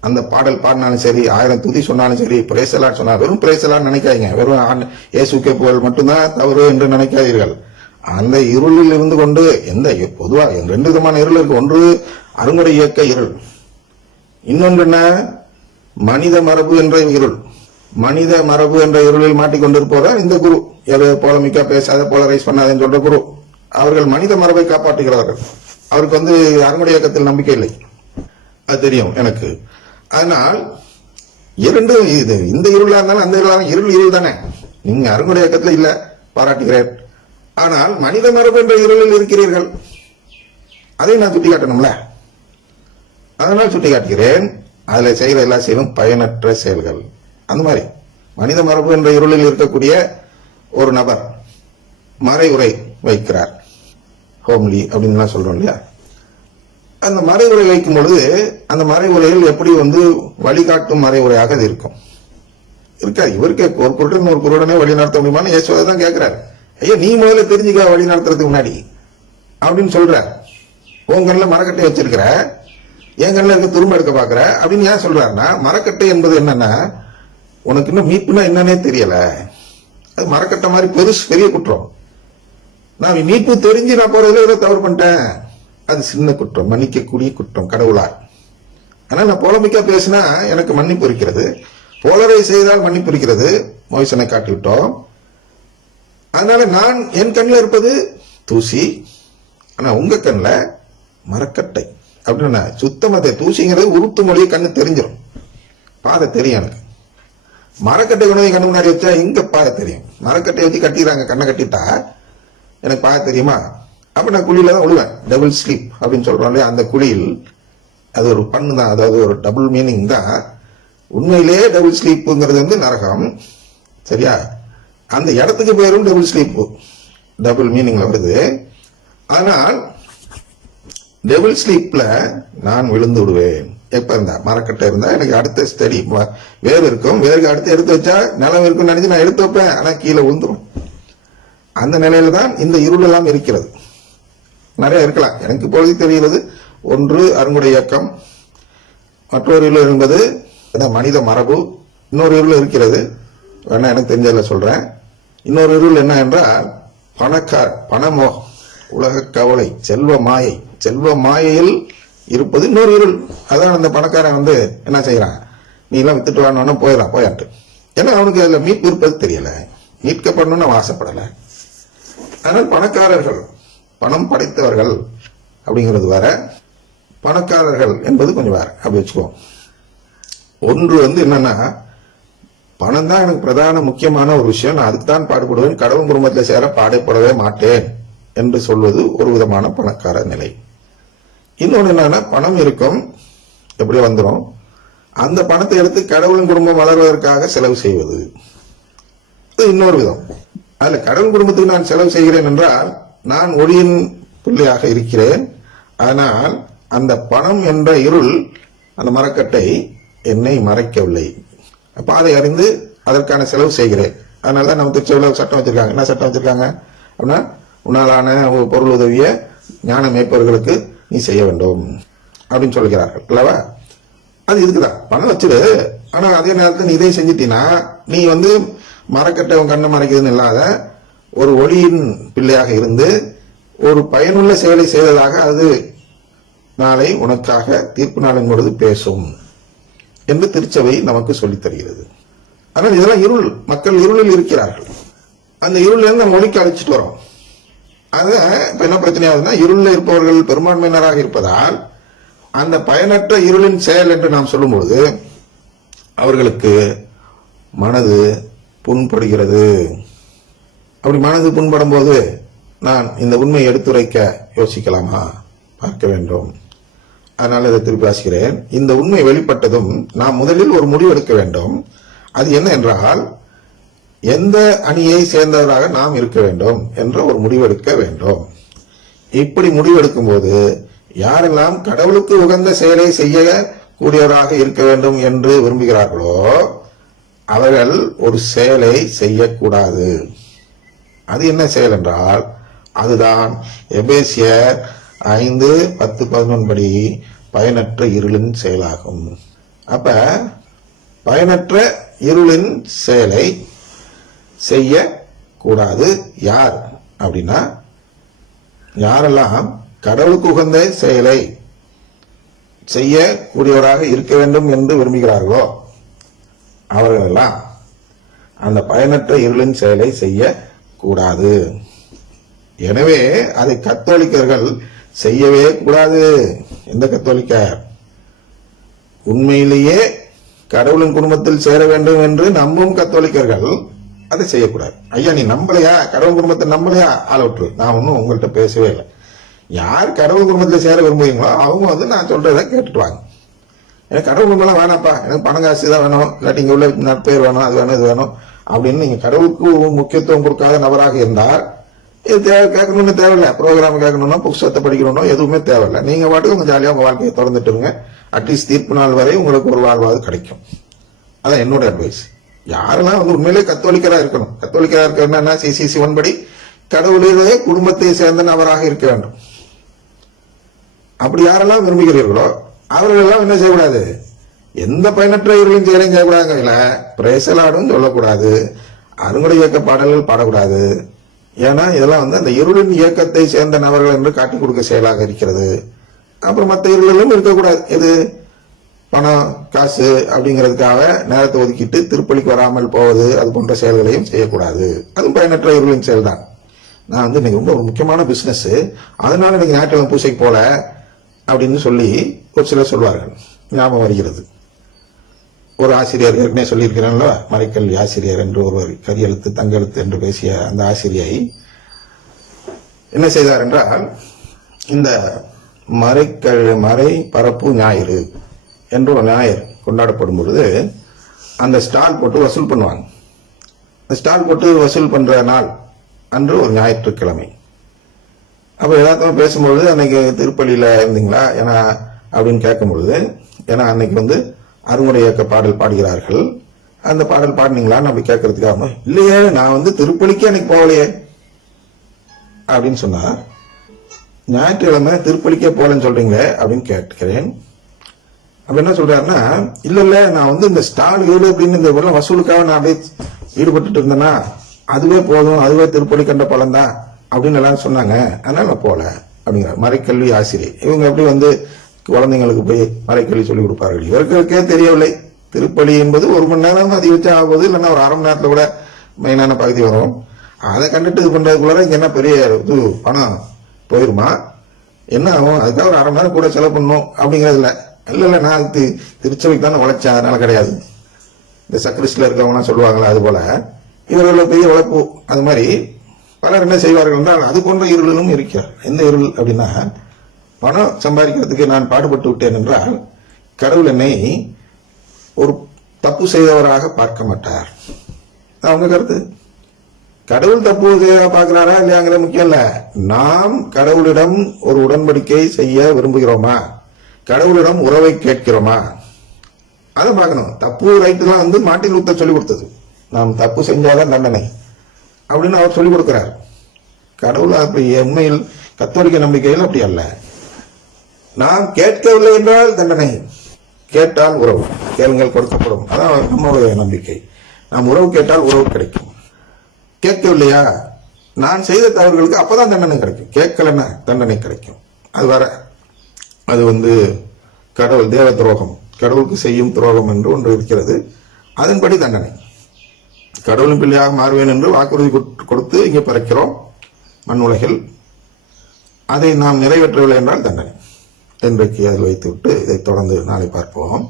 அந்த பாடல் பாடினாலும் சரி ஆயிரம் துதி சொன்னாலும் சரி பிரேசலாட் சொன்னா வெறும் பிரேசலாட் நினைக்காதீங்க. வெறும் ஆண்- இயேசுக்கே புகழ் மட்டும்தான் தவறு என்று நினைக்காதீர்கள். அந்த இருளில் இருந்து கொண்டு எந்த பொதுவா ரெண்டு விதமான இருள் இருக்கு. ஒன்று அருங்குடை இயக்க இருள். இன்னொன்று என்ன? மனித மரபு என்ற இருள். மனித மரபு என்ற இருளில் மாட்டிக்கொண்டிருப்பவர் இந்த குரு. எது போலமிக்கா பேசாத போலரைஸ் பண்ணாதன்னு சொல்ற குரு. அவர்கள் மனித மரபை காப்பாற்றுகிறார்கள் அவருக்கு வந்து அருங்குடை இயக்கத்தில் நம்பிக்கை இல்லை. அது தெரியும் எனக்கு. அதனால் இரண்டு இது இந்த இருளா இருந்தாலும் அந்த இருளாக இருள் இருள் தானே. நீங்க அருங்குடை இயக்கத்தில் இல்ல பாராட்டுகிறேன். ஆனால் மனித மரபு என்ற இருளில் இருக்கிறீர்கள். அதை நான் சுட்டி காட்டணும்ல அதனால் சுட்டி காட்டுகிறேன் அதுல செய்கிற எல்லா செயலும் பயனற்ற செயல்கள். அந்த மாதிரி. மனித மரபு என்ற இருளில் இருக்கக்கூடிய ஒரு நபர் மறை உரை வைக்கிறார். ஹோம்லி அப்படின்னு சொல்றோம் இல்லையா? அந்த மறைவுரை வைக்கும் பொழுது அந்த மறைவுரையில் எப்படி வந்து வழிகாட்டும் மறை உரையாக அது இருக்கும். இருக்கா இவருக்கு ஒரு குருடன் ஒரு குருடனே வழி நடத்த முடியுமான்னு யேசுவை தான் கேட்கிறாரு ஐயா நீ முதல்ல தெரிஞ்சுக்க வழி நடத்துறதுக்கு முன்னாடி. அப்படின்னு சொல்றார். உன் கண்ணில் மரக்கட்டை வச்சிருக்கிற என் கண்ணில் இருக்க துரும்ப எடுக்க பார்க்குற அப்படின்னு ஏன் சொல்றாருன்னா மரக்கட்டை என்பது என்னன்னா உனக்கு இன்னும் மீட்புனா என்னன்னே தெரியல. அது மரக்கட்டை மாதிரி பெருசு பெரிய குற்றம். நான் மீட்பு தெரிஞ்சு நான் போறதுல ஏதோ தவறு பண்ணிட்டேன். அது சின்ன குற்றம் மன்னிக்கக்கூடிய குற்றம் கடவுளால். ஆனா நான் போலமிக்கா பேசினா எனக்கு மன்னிப்பு இருக்கிறது. போலரை செய்தால் மன்னிப்பு இருக்கிறது. மோசனை காட்டிவிட்டோம். அதனால நான் என் கண்ணில் இருப்பது தூசி ஆனா உங்க கண்ணில் மரக்கட்டை. அப்படின்னு சுத்தமத்தை தூசிங்கிறது உருத்து மொழியை கண்ணு தெரிஞ்சிடும் பாதை தெரியும் எனக்கு. மரக்கட்டை கொண்டு போய் கண்ணு முன்னாடி வச்சா இங்கே பாதை தெரியும்? மரக்கட்டை வச்சு கட்டிடுறாங்க. கண்ணை கட்டிட்டா எனக்கு பாதை தெரியுமா? அப்ப நான் குழியில தான் விழுவேன் டபுள் ஸ்லீப் அப்படின்னு சொல்றோம் அந்த குழியில் அது ஒரு பண்ணு தான். அதாவது ஒரு டபுள் மீனிங் தான். உண்மையிலேயே டபுள் ஸ்லீப்புங்கிறது வந்து நரகம். சரியா? அந்த இடத்துக்கு பேரும் டபுள் ஸ்லீப்பு டபுள் மீனிங்ல வருது. ஆனால் டபுள் ஸ்லீப்ல நான் விழுந்து விடுவேன். எப்ப இருந்தா? மரக்கட்டை இருந்தா? எனக்கு அடுத்த ஸ்டடி வேர் இருக்கும். வேருக்கு அடுத்து எடுத்து வச்சா நிலம் இருக்கும்னு நினைச்சு நான் எடுத்து வைப்பேன். ஆனா கீழே விழுந்துடும் அந்த நிலையில தான் இந்த இருளெல்லாம் இருக்கிறது. நிறைய இருக்கலாம். எனக்கு இப்பொழுது தெரிகிறது ஒன்று அருங்குடை இயக்கம் மற்றொரு இருள் என்பது மனித மரபு இன்னொரு இருள் இருக்கிறது. வேணா எனக்கு தெரிஞ்சதில் சொல்றேன். இன்னொரு இருள் என்ன என்றால் பணக்கார் பணமோ உலக கவலை செல்வ மாயை செல்வ மாயையில் இருப்பது இன்னொரு இருள் அதான் அந்த பணக்காரன் வந்து என்ன செய்யறான் நீ எல்லாம் வித்துட்டு வான்னு போயிடலாம் போயாட்டு ஏன்னா அவனுக்கு அதில் மீட்பு இருப்பது தெரியல. மீட்கப்படணும்னு அவன் ஆசைப்படலை. ஆனால் பணக்காரர்கள் பணம் படைத்தவர்கள் அப்படிங்கிறது வேற பணக்காரர்கள் என்பது கொஞ்சம் வேற. அப்படி வச்சுக்குவோம் ஒன்று வந்து என்னன்னா பணம் தான் எனக்கு பிரதான முக்கியமான ஒரு விஷயம். நான் அதுக்கு தான் பாடுபடுவேன். கடவுள் குடும்பத்தில் சேர பாடுபடவே மாட்டேன் என்று சொல்வது ஒரு விதமான பணக்கார நிலை. இன்னொன்று என்னன்னா பணம் இருக்கும் எப்படி வந்துடும் அந்த பணத்தை எடுத்து கடவுளின் குடும்பம் வளர்வதற்காக செலவு செய்வது. இன்னொரு விதம். அதுல கடவுள் குடும்பத்துக்கு நான் செலவு செய்கிறேன் என்றால் நான் ஒளியின் பிள்ளையாக இருக்கிறேன். ஆனால் அந்த பணம் என்ற இருள் அந்த மரக்கட்டை என்னை மறைக்கவில்லை. அப்ப அதை அறிந்து அதற்கான செலவு செய்கிறேன். அதனால தான் நம்ம திருச்செவல சட்டம் வச்சிருக்காங்க. என்ன சட்டம் வச்சிருக்காங்க? அப்படின்னா உன்னாலான ஒரு பொருள் உதவிய ஞான மேய்ப்பவர்களுக்கு நீ செய்ய வேண்டும் அப்படின்னு சொல்லுகிறார்கள் அல்லவா? அது இதுக்குதான். பணம் வச்சிரு. ஆனா அதே நேரத்தில் நீ இதை செஞ்சிட்டீன்னா நீ வந்து மரக்கட்டை உன் கண்ணை மறைக்கிறதுன்னு இல்லாத ஒரு ஒளியின் பிள்ளையாக இருந்து ஒரு பயனுள்ள செயலை செய்ததாக அது நாளை உனக்காக தீர்ப்பு நாளின் பொழுது பேசும் என்று திருச்சபை நமக்கு சொல்லித் தருகிறது. ஆனால் இதெல்லாம் இருள் மக்கள் இருளில் இருக்கிறார்கள். அந்த இருளிலிருந்து நம்ம ஒளிக்கு அழைச்சிட்டு வரோம். அது இப்ப என்ன பிரச்சனையாகுதுன்னா இருளில் இருப்பவர்கள் பெரும்பான்மையினராக இருப்பதால் அந்த பயனற்ற இருளின் செயல் என்று நாம் சொல்லும்பொழுது அவர்களுக்கு மனது புண்படுகிறது. அப்படி மனது புண்படும் போது நான் இந்த உண்மையை எடுத்துரைக்க யோசிக்கலாமா? பார்க்க வேண்டும். அதனால் இதை திருப்பி வாசிக்கிறேன். இந்த உண்மை வெளிப்பட்டதும் நாம் முதலில் ஒரு முடிவு எடுக்க வேண்டும். அது என்ன என்றால் எந்த அணியை சேர்ந்தவராக நாம் இருக்க வேண்டும் என்ற ஒரு முடிவெடுக்க வேண்டும். இப்படி முடிவெடுக்கும் போது யாரெல்லாம் கடவுளுக்கு உகந்த செயலை செய்ய கூடியவராக இருக்க வேண்டும் என்று விரும்புகிறார்களோ அவர்கள் ஒரு செயலை செய்யக்கூடாது. அது என்ன செயல் என்றால் அதுதான் எபேசியர் ஐந்து பத்து பதினொன்படி பயனற்ற இருளின் செயலாகும். அப்ப பயனற்ற இருளின் செயலை செய்ய கூடாது யார் அப்படின்னா யாரெல்லாம் கடவுளுக்கு உகந்த செயலை செய்யக்கூடியவராக இருக்க வேண்டும் என்று விரும்புகிறார்களோ அவர்களெல்லாம் அந்த பயனற்ற இருளின் செயலை செய்ய கூடாது. எனவே அதை கத்தோலிக்கர்கள் செய்யவே கூடாது. எந்த கத்தோலிக்கர்? உண்மையிலேயே கடவுளின் குடும்பத்தில் சேர வேண்டும் என்று நம்பும் கத்தோலிக்கர்கள் அதை செய்யக்கூடாது. ஐயா நீ நம்பலையா? கடவுள் குடும்பத்தை நம்பலையா? ஆளவுற்று நான் ஒன்றும் உங்கள்கிட்ட பேசவே இல்லை. யார் கடவுள் குடும்பத்தில் சேர விரும்புகிறீங்களோ அவங்க வந்து நான் சொல்றதை கேட்டுட்டு வாங்க. எனக்கு கடவுள் குடும்பம்லாம் வேணாப்பா எனக்கு பணம் காசு தான் வேணும். இல்லாட்டி இங்கே உள்ள நற்பெயர் வேணும் அது வேணும் இது வேணும். அப்படின்னு நீங்க கடவுளுக்கு முக்கியத்துவம் கொடுக்காத நபராக இருந்தால் இது தேவை கேட்கணும்னு தேவையில்லை. ப்ரோக்ராம் கேட்கணும்னா புஸ்தகத்தை படிக்கணும்னா எதுவுமே தேவையில்லை. நீங்க பாட்டுக்கு உங்க ஜாலியாக உங்க வாழ்க்கையை திறந்துட்டு இருங்க. அட்லீஸ்ட் தீர்ப்பு நாள் வரை உங்களுக்கு ஒரு வாழ்வாது கிடைக்கும். அதான் என்னோட அட்வைஸ் யாரெல்லாம் வந்து உண்மையிலே கத்தோலிக்கராக இருக்கணும்? கத்தோலிக்கராக இருக்கணும்னா சிசி சிவன் படி கடவுளிலே குடும்பத்தை சேர்ந்த நபராக இருக்க வேண்டும். அப்படி யாரெல்லாம் விரும்புகிறீர்களோ அவர்கள் எல்லாம் என்ன செய்யக்கூடாது? எந்த பயனற்ற இவர்களும் செயலையும் செய்யக்கூடாதுங்க பிரேசலாடும் சொல்லக்கூடாது. அருங்குடைய இயக்க பாடல்கள் பாடக்கூடாது. ஏன்னா இதெல்லாம் வந்து அந்த இருளின் இயக்கத்தை சேர்ந்த நபர்கள் என்று காட்டிக் கொடுக்க செயலாக இருக்கிறது. அப்புறம் மற்ற இருளிலும் இருக்கக்கூடாது. எது? பணம் காசு அப்படிங்கிறதுக்காக நேரத்தை ஒதுக்கிட்டு திருப்பலிக்கு வராமல் போவது அது போன்ற செயல்களையும் செய்யக்கூடாது. அதுவும் பயனற்ற இருளின் செயல்தான். நான் வந்து இன்னைக்கு ரொம்ப ஒரு முக்கியமான பிஸ்னஸ்ஸு அதனால இன்னைக்கு ஞாயிற்றுக்கிழமை பூசைக்கு போல அப்படின்னு சொல்லி ஒரு சிலர் சொல்வார்கள். ஞாபகம் வருகிறது. ஒரு ஆசிரியர் ஏற்கனவே சொல்லியிருக்கிறேன்ல மறைக்கல்வி ஆசிரியர் என்று ஒருவர் கரியெழுத்து தங்கெழுத்து என்று பேசிய அந்த ஆசிரியை என்ன செய்தார் என்றால் இந்த மறைக்கல் மறை பரப்பு ஞாயிறு என்று ஒரு ஞாயிறு கொண்டாடப்படும் பொழுது அந்த ஸ்டால் போட்டு வசூல் பண்ணுவாங்க. இந்த ஸ்டால் போட்டு வசூல் பண்ற நாள் அன்று ஒரு ஞாயிற்றுக்கிழமை. அப்போ எல்லாத்தையும் பேசும்பொழுது அன்னைக்கு திருப்பள்ளியில் இருந்தீங்களா? ஏன்னா அப்படின்னு கேட்கும் பொழுது ஏன்னா அன்னைக்கு வந்து அருங்குடை இயக்க பாடல் பாடுகிறார்கள். அந்த பாடல் பாடினீங்களான்னு அப்படி கேட்கறதுக்காக இல்லையே நான் வந்து திருப்பலிக்கு அன்னைக்கு போகலையே. அப்படின்னு சொன்னா ஞாயிற்றுக்கிழமை திருப்பலிக்கே போகலன்னு சொல்றீங்களே அப்படின்னு கேட்கிறேன். அப்ப என்ன சொல்றாருன்னா இல்ல இல்ல நான் வந்து இந்த ஸ்டால் வீடு அப்படின்னு இந்த வசூலுக்காக நான் அப்படியே ஈடுபட்டுட்டு இருந்தேன்னா அதுவே போதும் அதுவே திருப்பலி கண்ட பலன் தான் அப்படின்னு எல்லாம் சொன்னாங்க. அதனால நான் போல அப்படிங்கிற மறைக்கல்வி ஆசிரியர். இவங்க எப்படி வந்து குழந்தைங்களுக்கு போய் மறைக்கல்வி சொல்லிக் கொடுப்பார்கள். இவர்களுக்கே தெரியவில்லை. திருப்பலி என்பது ஒரு மணி நேரம் அதிகபட்சம் ஆகுது இல்லைன்னா ஒரு அரை மணி நேரத்தில் கூட மெயினான பகுதி வரும். அதை கண்டுட்டு இது பண்ணுறதுக்குள்ளார இங்கே என்ன பெரிய இது பணம் போயிருமா? என்ன ஆகும்? அதுக்காக ஒரு அரை மணி நேரம் கூட செலவு பண்ணும் அப்படிங்கிறது இல்லை. இல்லை நான் அது திருச்சபைக்கு தானே உழைச்சேன். அதனால கிடையாது. இந்த சக்கரிஸ்டில் இருக்கவங்களாம் சொல்லுவாங்களா அது போல. இவர்கள பெரிய உழைப்பு. அது மாதிரி பலர் என்ன செய்வார்கள் என்றால் அது போன்ற இருளிலும் இருக்கிறார். எந்த இருள் அப்படின்னா பணம் சம்பாதிக்கிறதுக்கு நான் பாடுபட்டு விட்டேன் என்றால் கடவுள் என்னை ஒரு தப்பு செய்தவராக பார்க்க மாட்டார். அவங்க கருத்து. கடவுள் தப்பு செய்ய பார்க்கிறாரா இல்லையாங்கிறது முக்கியம் இல்ல. நாம் கடவுளிடம் ஒரு உடன்படிக்கை செய்ய விரும்புகிறோமா? கடவுளிடம் உறவை கேட்கிறோமா? அதை பார்க்கணும். தப்பு ரைட்டுலாம் வந்து மாட்டின் லூத்தர் சொல்லிக் கொடுத்தது. நாம் தப்பு செஞ்சாதான் தண்டனை அப்படின்னு அவர் சொல்லிக் கொடுக்கிறார். கடவுள் அப்படி உண்மையில் கத்தோலிக்க நம்பிக்கையில் அப்படி அல்ல. நாம் கேட்கவில்லை என்றால் தண்டனை. கேட்டால் உறவு. கேளுங்கள் கொடுக்கப்படும் அதான் நம்மளுடைய நம்பிக்கை. நாம் உறவு கேட்டால் உறவு கிடைக்கும். கேட்கவில்லையா? நான் செய்த தவறுகளுக்கு அப்பதான் தண்டனை கிடைக்கும். கேட்கலன்னா தண்டனை கிடைக்கும். அது வர அது வந்து கடவுள் தேவ துரோகம். கடவுளுக்கு செய்யும் துரோகம் என்று ஒன்று இருக்கிறது. அதன்படி தண்டனை. கடவுளின் பிள்ளையாக மாறுவேன் என்று வாக்குறுதி கொடுத்து இங்கே பிறக்கிறோம். மண் உலகில் அதை நாம் நிறைவேற்றவில்லை என்றால் தண்டனை. இன்றைக்கு அதில் வைத்துவிட்டு இதை தொடர்ந்து நாளை பார்ப்போம்.